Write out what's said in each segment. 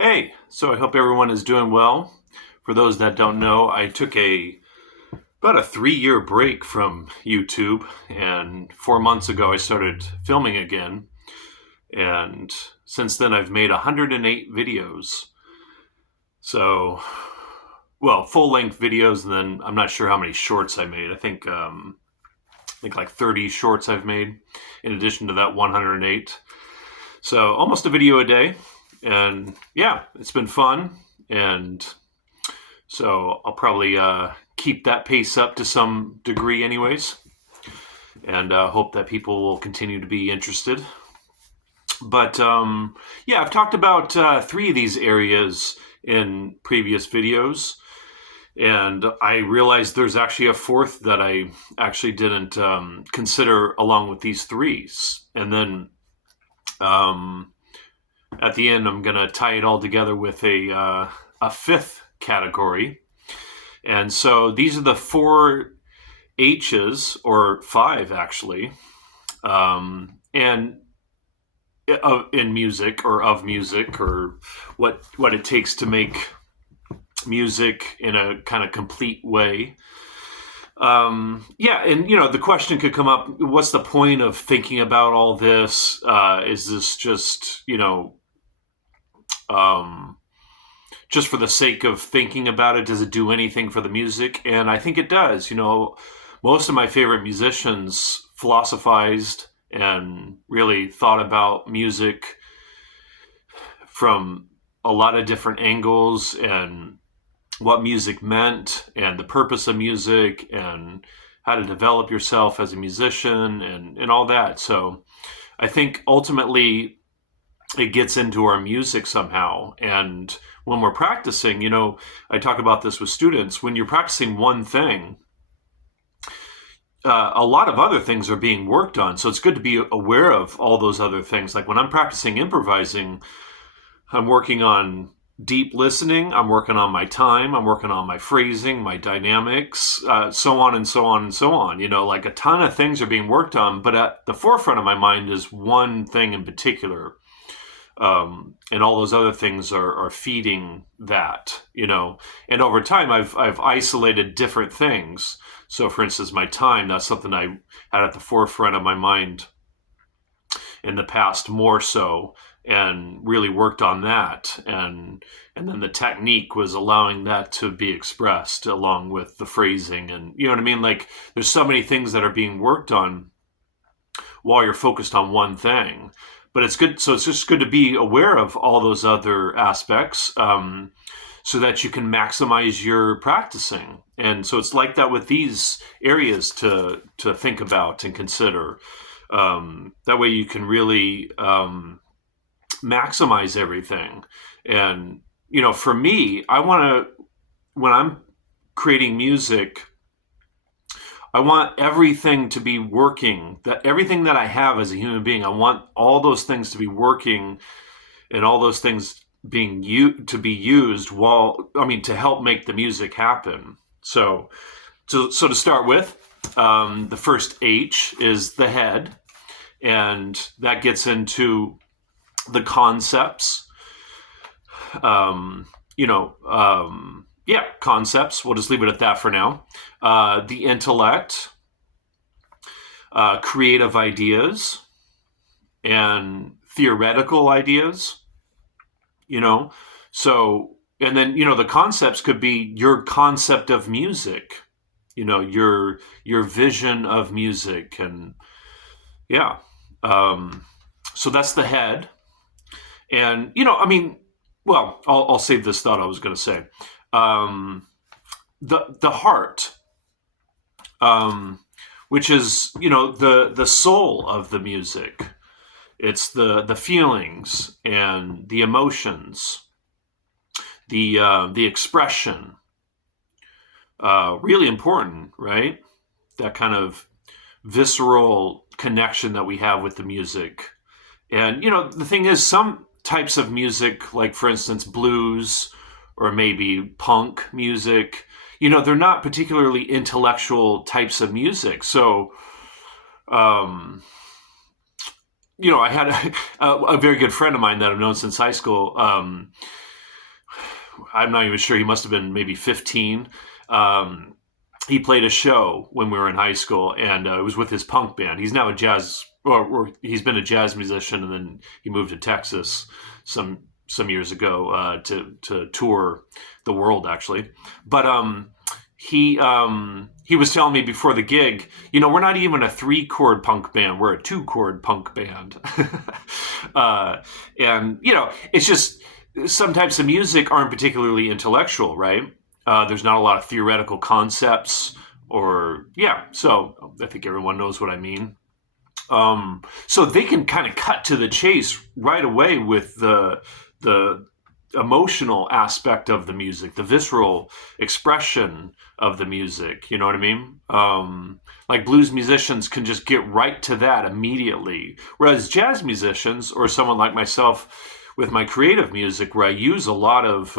Hey, so I hope everyone is doing well. For those that don't know, I took about a 3 year break from YouTube, and 4 months ago I started filming again. And since then, I've made 108 videos. So, well, full length videos, and then I'm not sure how many shorts I made. I think like 30 shorts I've made, in addition to that 108. So almost a video a day, and yeah, it's been fun. And so I'll probably keep that pace up to some degree, anyways, and hope that people will continue to be interested. But yeah, I've talked about three of these areas in previous videos, and I realized there's actually a fourth that I actually didn't consider along with these threes. And then um, at the end, I'm going to tie it all together with a fifth category. And so these are the four H's, or five actually, and in music, or of music, or what it takes to make music in a kind of complete way. Yeah, and the question could come up: what's the point of thinking about all this? Is this just um, just for the sake of thinking about it? Does it do anything for the music? And I think it does. Most of my favorite musicians philosophized and really thought about music from a lot of different angles, and what music meant, and the purpose of music, and how to develop yourself as a musician, and all that. So I think ultimately it gets into our music somehow. And when we're practicing, I talk about this with students. When you're practicing one thing, a lot of other things are being worked on. So it's good to be aware of all those other things. Like when I'm practicing improvising, I'm working on deep listening. I'm working on my time. I'm working on my phrasing, my dynamics, so on and so on and so on. Like a ton of things are being worked on, but at the forefront of my mind is one thing in particular. And all those other things are feeding that. And over time, I've isolated different things. So, for instance, my time, that's something I had at the forefront of my mind in the past more so, and really worked on that. And then the technique was allowing that to be expressed along with the phrasing. And you know what I mean? Like, there's so many things that are being worked on while you're focused on one thing. But it's good. So it's just good to be aware of all those other aspects, so that you can maximize your practicing. And so it's like that with these areas to think about and consider. That way you can really maximize everything. And for me, I want to, when I'm creating music, I want everything to be working. That everything that I have as a human being, I want all those things to be working, and all those things to be used to help make the music happen. So to start with, the first H is the head, and that gets into the concepts. Um, yeah, concepts. We'll just leave it at that for now. The intellect, creative ideas, and theoretical ideas. You know, so and then the concepts could be your concept of music. Your vision of music, and yeah. So that's the head, and well, I'll save this thought I was going to say. Um, the heart, um, which is the soul of the music. It's the feelings and the emotions, the expression. Really important, right? That kind of visceral connection that we have with the music. And the thing is, some types of music, like for instance blues, or maybe punk music, they're not particularly intellectual types of music. So um, I had a very good friend of mine that I've known since high school. I'm not even sure, he must have been maybe 15. He played a show when we were in high school, and it was with his punk band. He's now a jazz, or he's been a jazz musician, and then he moved to Texas some years ago to tour the world, actually. But he was telling me before the gig, we're not even a 3-chord punk band, we're a 2-chord punk band. And it's just some types of music aren't particularly intellectual, right? There's not a lot of theoretical concepts, so I think everyone knows what I mean. So they can kind of cut to the chase right away with the emotional aspect of the music, the visceral expression of the music. You know what I mean? Like blues musicians can just get right to that immediately, whereas jazz musicians, or someone like myself with my creative music, where I use a lot of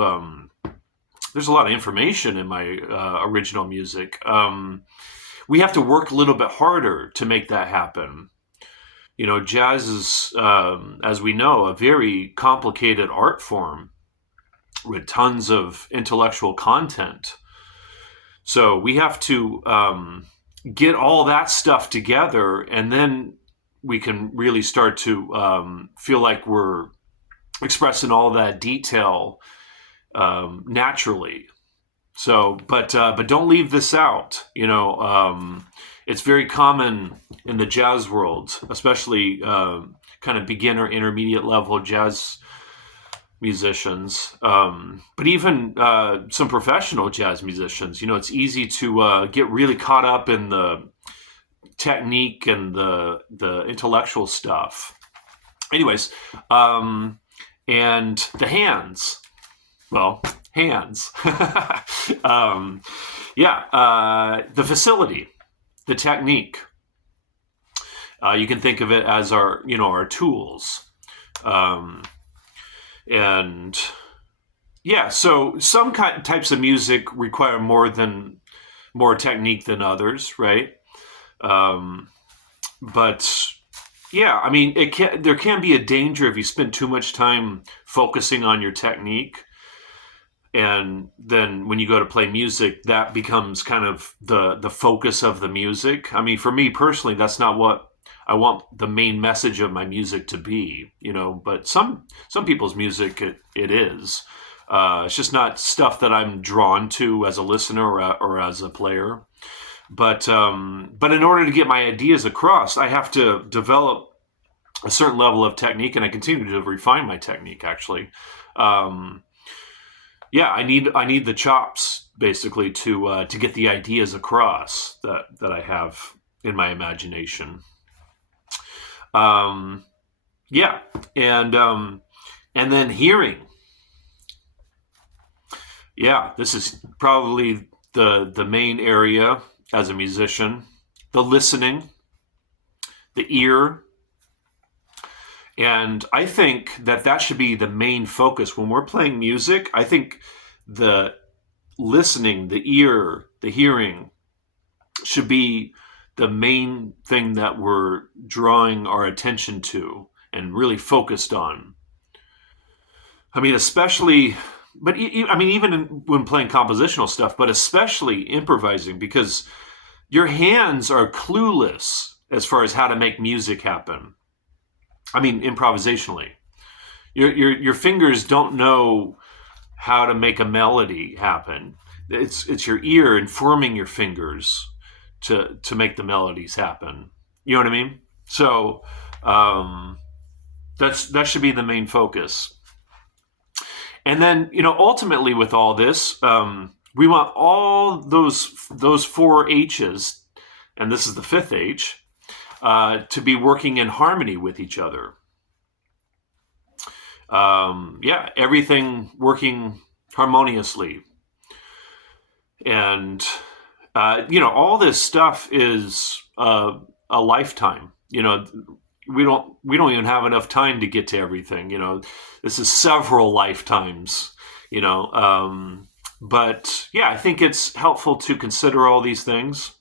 there's a lot of information in my original music. We have to work a little bit harder to make that happen. Jazz is, as we know, a very complicated art form with tons of intellectual content. So we have to get all that stuff together, and then we can really start to feel like we're expressing all that detail naturally. So, but don't leave this out. It's very common in the jazz world, especially kind of beginner, intermediate level jazz musicians, but even some professional jazz musicians. It's easy to get really caught up in the technique and the intellectual stuff. Anyways, and the hands. Well, hands. The facility, the technique. You can think of it as our tools. So some types of music require more technique than others, right? But yeah, I mean, there can be a danger if you spend too much time focusing on your technique. And then when you go to play music, that becomes kind of the focus of the music. I mean, for me personally, that's not what I want the main message of my music to be, but some people's music, it is. It's just not stuff that I'm drawn to as a listener or as a player. But in order to get my ideas across, I have to develop a certain level of technique, and I continue to refine my technique, actually. I need the chops, basically, to get the ideas across that I have in my imagination. And then hearing. Yeah, this is probably the main area as a musician. The listening, the ear. And I think that should be the main focus when we're playing music. I think the listening, the ear, the hearing should be the main thing that we're drawing our attention to and really focused on. I mean, especially, but I mean, even when playing compositional stuff, but especially improvising, because your hands are clueless as far as how to make music happen. I mean, improvisationally, your fingers don't know how to make a melody happen. It's your ear informing your fingers to make the melodies happen. You know what I mean? So that should be the main focus. And then ultimately with all this, we want all those 4 H's, and this is the 5th H. To be working in harmony with each other. Everything working harmoniously. And, all this stuff is a lifetime. We don't even have enough time to get to everything. This is several lifetimes, but yeah, I think it's helpful to consider all these things.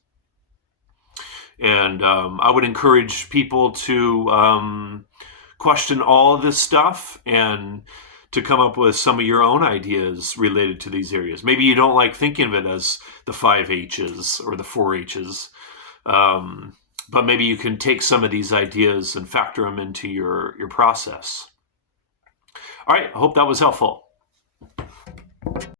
And I would encourage people to question all of this stuff and to come up with some of your own ideas related to these areas. Maybe you don't like thinking of it as the 5-H's or the 4-H's, but maybe you can take some of these ideas and factor them into your process. All right, I hope that was helpful.